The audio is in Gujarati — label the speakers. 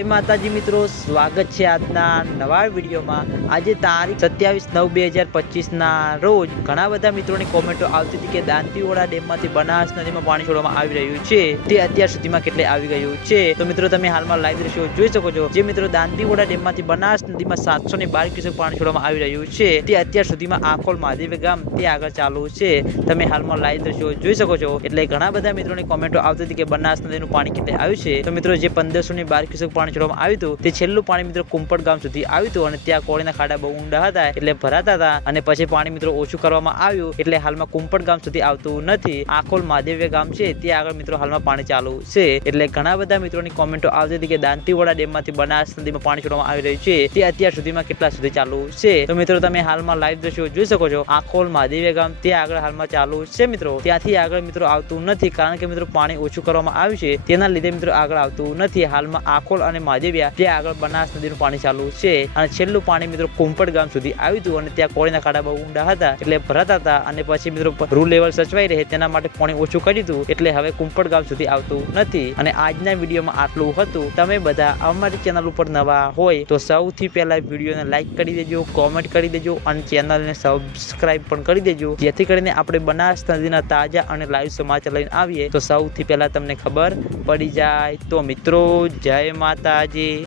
Speaker 1: જય માતાજી મિત્રો, સ્વાગત છે આજના નવા વિડીયોમાં. આજે તારીખ સત્યાવીસ નવ બે હજાર પચીસના રોજ ઘણા બધા મિત્રોની કોમેન્ટો આવતી હતી કે દાંતીવાડા ડેમમાંથી બનાસ નદીમાં પાણી છોડવામાં આવી રહ્યું છે. તે અત્યાર સુધીમાં કેટલે આવી ગયું છે? તો મિત્રો, તમે હાલમાં લાઈવ દ્રશ્યો જોઈ શકો છો. જે મિત્રો દાંતીવાડા ડેમમાંથી બનાસ નદીમાં સાતસો ને બાર ક્યુસેક પાણી છોડવામાં આવી રહ્યું છે. તે અત્યાર સુધીમાં આખોલ મહાદેવ ગામ તે આગળ ચાલુ છે. તમે હાલમાં લાઈવ દ્રશ્યો જોઈ શકો છો. એટલે ઘણા બધા મિત્રોની કોમેન્ટો આવતી હતી કે બનાસ નદીનું પાણી કેટલે આવ્યું છે. તો મિત્રો, જે પંદરસો ને બાર ક્યુસેક પાણી છોડવામાં આવ્યું હતું. તે છેલ્લું પાણી મિત્રો કુંપટ ગામ સુધી આવ્યું હતું અને ત્યાં કોળીના ખાડા બહુ ઊંડા હતા એટલે ભરાતા હતા અને પછી પાણી મિત્રો ઓછું કરવામાં આવ્યું એટલે હાલમાં કુંપટ ગામ સુધી આવતું નથી. આખોલ મહાદેવ્ય ગામ છે, ત્યાં આગળ મિત્રો હાલમાં પાણી ચાલુ છે. એટલે ઘણા બધા મિત્રોની કોમેન્ટો આવતી હતી કે દાંતીવાડા ડેમમાંથી બનાસ નદીમાં પાણી છોડવામાં આવી રહ્યું છે. તે અત્યાર સુધીમાં કેટલા સુધી ચાલુ છે? તો મિત્રો તમે હાલમાં લાઈવ દ્રશ્યો જોઈ શકો છો. આખોલ મહાદેવ્ય ગામ ત્યાં આગળ હાલમાં ચાલુ છે મિત્રો. ત્યાંથી આગળ મિત્રો આવતું નથી કારણ કે મિત્રો પાણી ઓછું કરવામાં આવ્યું છે. તેના લીધે મિત્રો આગળ આવતું નથી. હાલમાં આખોલ અને મહાદેવ્યા ત્યાં આગળ બનાસ નદીનું પાણી ચાલુ છે. અને છેલ્લું પાણી મિત્રો કુંપટ ગામ સુધી આવ્યું હતું અને ત્યાં કોળીના ખાડા બહુ ઊંડા હતા એટલે ભરાતા હતા અને પછી મિત્રો રૂ લેવલ સચવાઈ રહે તેના માટે પાણી ઓછું કરી દીધું એટલે હવે કુંપટ ગામ સુધી આવતું નથી. અને આજના વિડીયોમાં આટલું હતું. તમે બધા અમારી ચેનલ ઉપર નવા હોય તો સૌથી પહેલા વિડીયોને લાઈક કરી દેજો, કોમેન્ટ કરી દેજો અને ચેનલને સબસ્ક્રાઇબ પણ કરી દેજો. જેથી કરીને આપણે બનાસ નદીના તાજા અને લાઈવ સમાચાર લઈને આવીએ તો સૌથી પહેલા તમને ખબર પડી જાય. તો મિત્રો, જય માતાજી